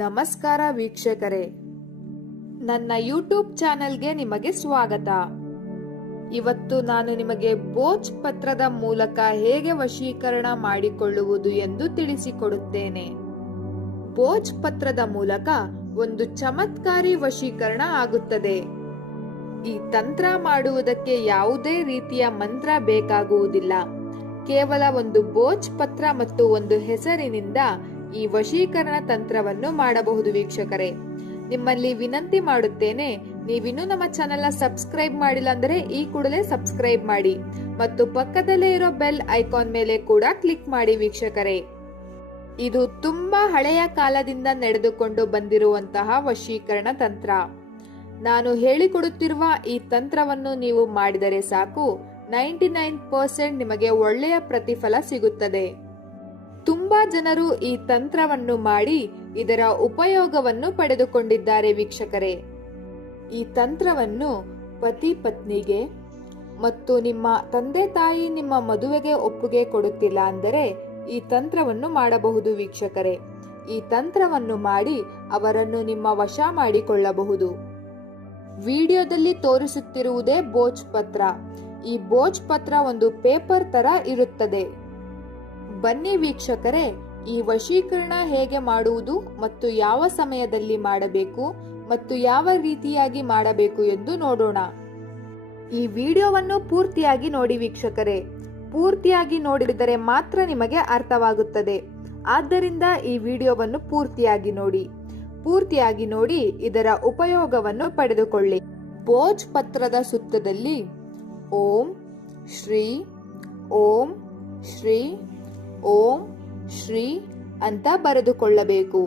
ನಮಸ್ಕಾರ ವೀಕ್ಷಕರೇ, ನನ್ನ ಯೂಟ್ಯೂಬ್ ಚಾನೆಲ್ಗೆ ನಿಮಗೆ ಸ್ವಾಗತ. ಇವತ್ತು ನಾನು ನಿಮಗೆ ಭೋಜ್ ಪತ್ರದ ಮೂಲಕ ಹೇಗೆ ವಶೀಕರಣ ಮಾಡಿಕೊಳ್ಳುವುದು ಎಂದು ತಿಳಿಸಿಕೊಡುತ್ತೇನೆ. ಭೋಜ್ ಪತ್ರದ ಮೂಲಕ ಒಂದು ಚಮತ್ಕಾರಿ ವಶೀಕರಣ ಆಗುತ್ತದೆ. ಈ ತಂತ್ರ ಮಾಡುವುದಕ್ಕೆ ಯಾವುದೇ ರೀತಿಯ ಮಂತ್ರ ಬೇಕಾಗುವುದಿಲ್ಲ. ಕೇವಲ ಒಂದು ಭೋಜ್ ಪತ್ರ ಮತ್ತು ಒಂದು ಹೆಸರಿನಿಂದ ಈ ವಶೀಕರಣ ತಂತ್ರವನ್ನು ಮಾಡಬಹುದು. ವೀಕ್ಷಕರೇ, ನಿಮ್ಮಲ್ಲಿ ವಿನಂತಿ ಮಾಡುತ್ತೇನೆ, ನೀವಿನ್ನೂ ನಮ್ಮ ಚಾನೆಲ್ನ ಸಬ್ಸ್ಕ್ರೈಬ್ ಮಾಡಿಲ್ಲ ಅಂದರೆ ಈ ಕೂಡಲೇ ಸಬ್ಸ್ಕ್ರೈಬ್ ಮಾಡಿ ಮತ್ತು ಪಕ್ಕದಲ್ಲೇ ಇರೋ ಬೆಲ್ ಐಕಾನ್ ಮೇಲೆ ಕೂಡ ಕ್ಲಿಕ್ ಮಾಡಿ. ವೀಕ್ಷಕರೇ, ಇದು ತುಂಬಾ ಹಳೆಯ ಕಾಲದಿಂದ ನಡೆದುಕೊಂಡು ಬಂದಿರುವಂತಹ ವಶೀಕರಣ ತಂತ್ರ. ನಾನು ಹೇಳಿಕೊಡುತ್ತಿರುವ ಈ ತಂತ್ರವನ್ನು ನೀವು ಮಾಡಿದರೆ ಸಾಕು, 99% ನಿಮಗೆ ಒಳ್ಳೆಯ ಪ್ರತಿಫಲ ಸಿಗುತ್ತದೆ. ತುಂಬಾ ಜನರು ಈ ತಂತ್ರವನ್ನು ಮಾಡಿ ಇದರ ಉಪಯೋಗವನ್ನು ಪಡೆದುಕೊಂಡಿದ್ದಾರೆ. ವೀಕ್ಷಕರೇ, ಈ ತಂತ್ರವನ್ನು ಪತಿ ಪತ್ನಿಗೆ ಮತ್ತು ನಿಮ್ಮ ತಂದೆ ತಾಯಿ ನಿಮ್ಮ ಮದುವೆಗೆ ಒಪ್ಪಿಗೆ ಕೊಡುತ್ತಿಲ್ಲ ಅಂದರೆ ಈ ತಂತ್ರವನ್ನು ಮಾಡಬಹುದು. ವೀಕ್ಷಕರೇ, ಈ ತಂತ್ರವನ್ನು ಮಾಡಿ ಅವರನ್ನು ನಿಮ್ಮ ವಶ ಮಾಡಿಕೊಳ್ಳಬಹುದು. ವಿಡಿಯೋದಲ್ಲಿ ತೋರಿಸುತ್ತಿರುವುದೇ ಭೋಜ್ ಪತ್ರ. ಈ ಭೋಜ್ ಪತ್ರ ಒಂದು ಪೇಪರ್ ತರ ಇರುತ್ತದೆ. ಬನ್ನಿ ವೀಕ್ಷಕರೇ, ಈ ವಶೀಕರಣ ಹೇಗೆ ಮಾಡುವುದು ಮತ್ತು ಯಾವ ಸಮಯದಲ್ಲಿ ಮಾಡಬೇಕು ಮತ್ತು ಯಾವ ರೀತಿಯಾಗಿ ಮಾಡಬೇಕು ಎಂದು ನೋಡೋಣ. ಈ ವಿಡಿಯೋವನ್ನು ಪೂರ್ತಿಯಾಗಿ ನೋಡಿ ವೀಕ್ಷಕರೇ. ಪೂರ್ತಿಯಾಗಿ ನೋಡಿದರೆ ಮಾತ್ರ ನಿಮಗೆ ಅರ್ಥವಾಗುತ್ತದೆ. ಆದ್ದರಿಂದ ಈ ವಿಡಿಯೋವನ್ನು ಪೂರ್ತಿಯಾಗಿ ನೋಡಿ. ಪೂರ್ತಿಯಾಗಿ ನೋಡಿ ಇದರ ಉಪಯೋಗವನ್ನು ಪಡೆದುಕೊಳ್ಳಿ. ಭೋಜ್ ಪತ್ರದ ಸುತ್ತದಲ್ಲಿ ಓಂ ಶ್ರೀ ಓಂ ಶ್ರೀ ಓಂ ಶ್ರೀ ಅಂತ ಬರೆದುಕೊಳ್ಳಬೇಕು.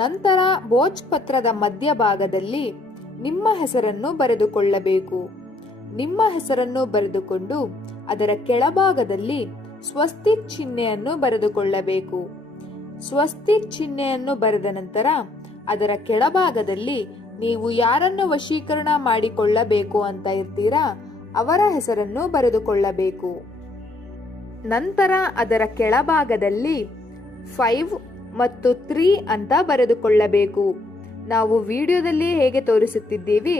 ನಂತರ ಭೋಜ್ ಪತ್ರದ ಮಧ್ಯಭಾಗದಲ್ಲಿ ನಿಮ್ಮ ಹೆಸರನ್ನು ಬರೆದುಕೊಳ್ಳಬೇಕು. ನಿಮ್ಮ ಹೆಸರನ್ನು ಬರೆದುಕೊಂಡು ಅದರ ಕೆಳಭಾಗದಲ್ಲಿ ಸ್ವಸ್ತಿಕ್ ಚಿಹ್ನೆಯನ್ನು ಬರೆದುಕೊಳ್ಳಬೇಕು. ಸ್ವಸ್ತಿಕ್ ಚಿಹ್ನೆಯನ್ನು ಬರೆದ ನಂತರ ಅದರ ಕೆಳಭಾಗದಲ್ಲಿ ನೀವು ಯಾರನ್ನು ವಶೀಕರಣ ಮಾಡಿಕೊಳ್ಳಬೇಕು ಅಂತ ಇರ್ತೀರಾ ಅವರ ಹೆಸರನ್ನು ಬರೆದುಕೊಳ್ಳಬೇಕು. ನಂತರ ಅದರ ಕೆಳಭಾಗದಲ್ಲಿ 5 ಮತ್ತು 3 ಅಂತ ಬರೆದುಕೊಳ್ಳಬೇಕು. ನಾವು ವಿಡಿಯೋದಲ್ಲಿ ಹೇಗೆ ತೋರಿಸುತ್ತಿದ್ದೀವಿ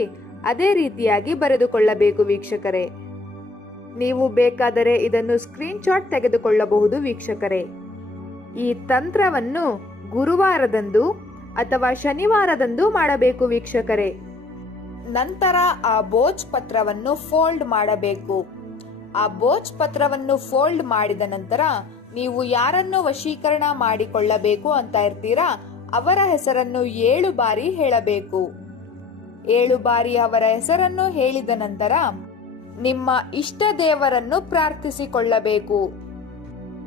ಅದೇ ರೀತಿಯಾಗಿ ಬರೆದುಕೊಳ್ಳಬೇಕು. ವೀಕ್ಷಕರೇ, ನೀವು ಬೇಕಾದರೆ ಇದನ್ನು ಸ್ಕ್ರೀನ್ ಶಾಟ್ ತೆಗೆದುಕೊಳ್ಳಬಹುದು. ವೀಕ್ಷಕರೇ, ಈ ತಂತ್ರವನ್ನು ಗುರುವಾರದಂದು ಅಥವಾ ಶನಿವಾರದಂದು ಮಾಡಬೇಕು. ವೀಕ್ಷಕರೇ, ನಂತರ ಆ ಭೋಜ್ ಪತ್ರವನ್ನು ಫೋಲ್ಡ್ ಮಾಡಬೇಕು. ಆ ಭೋಜ್ ಪತ್ರವನ್ನು ಫೋಲ್ಡ್ ಮಾಡಿದ ನಂತರ ನೀವು ಯಾರನ್ನು ವಶೀಕರಣ ಮಾಡಿಕೊಳ್ಳಬೇಕು ಅಂತ ಇರ್ತೀರಾ ಅವರ ಹೆಸರನ್ನು 7 ಬಾರಿ ಹೇಳಬೇಕು. 7 ಬಾರಿ ಅವರ ಹೆಸರನ್ನು ಹೇಳಿದ ನಂತರ ನಿಮ್ಮ ಇಷ್ಟ ದೇವರನ್ನು ಪ್ರಾರ್ಥಿಸಿಕೊಳ್ಳಬೇಕು.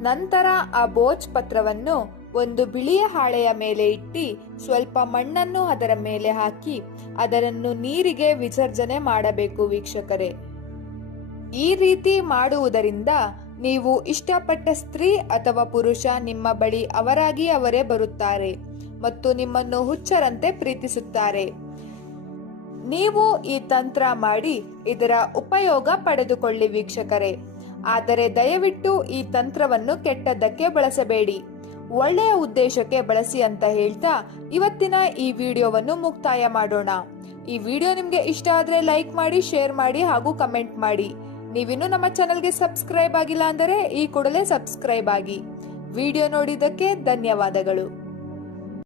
ನಂತರ ಆ ಭೋಜ್ ಪತ್ರವನ್ನು ಒಂದು ಬಿಳಿಯ ಹಾಳೆಯ ಮೇಲೆ ಇಟ್ಟು ಸ್ವಲ್ಪ ಮಣ್ಣನ್ನು ಅದರ ಮೇಲೆ ಹಾಕಿ ಅದನ್ನು ನೀರಿಗೆ ವಿಸರ್ಜನೆ ಮಾಡಬೇಕು. ವೀಕ್ಷಕರೇ, ಈ ರೀತಿ ಮಾಡುವುದರಿಂದ ನೀವು ಇಷ್ಟಪಟ್ಟ ಸ್ತ್ರೀ ಅಥವಾ ಪುರುಷ ನಿಮ್ಮ ಬಳಿ ಅವರಾಗಿ ಅವರೇ ಬರುತ್ತಾರೆ ಮತ್ತು ನಿಮ್ಮನ್ನು ಹುಚ್ಚರಂತೆ ಪ್ರೀತಿಸುತ್ತಾರೆ. ನೀವು ಈ ತಂತ್ರ ಮಾಡಿ ಇದರ ಉಪಯೋಗ ಪಡೆದುಕೊಳ್ಳಿ. ವೀಕ್ಷಕರೇ, ಆದರೆ ದಯವಿಟ್ಟು ಈ ತಂತ್ರವನ್ನು ಕೆಟ್ಟದ್ದಕ್ಕೆ ಬಳಸಬೇಡಿ, ಒಳ್ಳೆಯ ಉದ್ದೇಶಕ್ಕೆ ಬಳಸಿ ಅಂತ ಹೇಳ್ತಾ ಇವತ್ತಿನ ಈ ವಿಡಿಯೋವನ್ನು ಮುಕ್ತಾಯ ಮಾಡೋಣ. ಈ ವಿಡಿಯೋ ನಿಮಗೆ ಇಷ್ಟ ಆದ್ರೆ ಲೈಕ್ ಮಾಡಿ, ಶೇರ್ ಮಾಡಿ ಹಾಗೂ ಕಮೆಂಟ್ ಮಾಡಿ. ನೀವಿನ್ನೂ ನಮ್ಮ ಚಾನೆಲ್ಗೆ ಸಬ್ಸ್ಕ್ರೈಬ್ ಆಗಿಲ್ಲ ಅಂದರೆ ಈ ಕೂಡಲೇ ಸಬ್ಸ್ಕ್ರೈಬ್ ಆಗಿ. ವಿಡಿಯೋ ನೋಡಿದ್ದಕ್ಕೆ ಧನ್ಯವಾದಗಳು.